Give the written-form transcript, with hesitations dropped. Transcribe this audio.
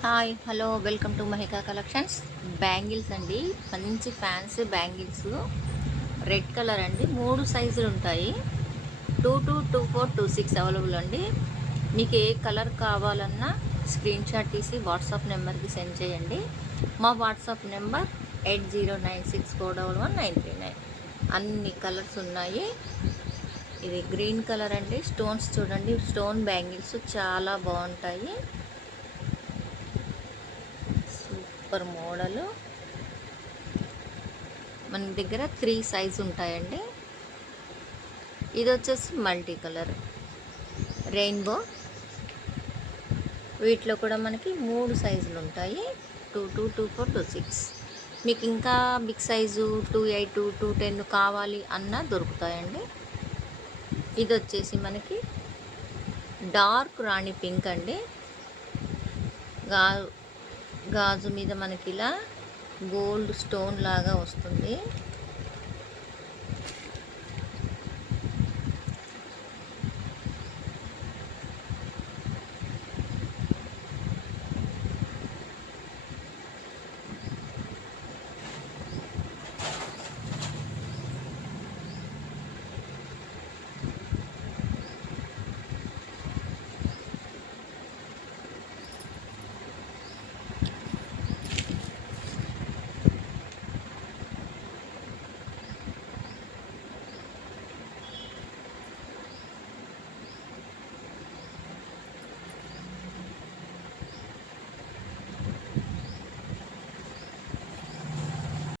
Hi hello welcome to Mahika collections. Bangles అండి, మంచి fancy bangles. Red colour అండి, 3 సైజులు ఉంటాయి. 22, 24, 26 అవైలబుల్ అండి. మీకు ఏ కలర్ కావాలన్నా స్క్రీన్ షాట్ తీసి వాట్సాప్ నెంబర్కి సెండ్ చేయండి. మా వాట్సాప్ నెంబర్ 8096411939. అన్ని కలర్స్ ఉన్నాయి. ఇది గ్రీన్ కలర్ అండి, స్టోన్స్ చూడండి, స్టోన్ బ్యాంగిల్స్ చాలా బాగుంటాయి. Super model. మన దగ్గర 3 సైజు ఉంటాయండి. ఇది వచ్చేసి మల్టీ కలర్ రెయిన్బో. వీటిలో కూడా మనకి 3 సైజులు ఉంటాయి, 22, 24, 26. మీకు ఇంకా బిగ్ సైజు 28, 210 కావాలి అన్నా దొరుకుతాయండి. ఇది వచ్చేసి మనకి డార్క్ రాణి పింక్ అండి. గాజు మీద మనకి ఇలా గోల్డ్ స్టోన్ లాగా వస్తుంది.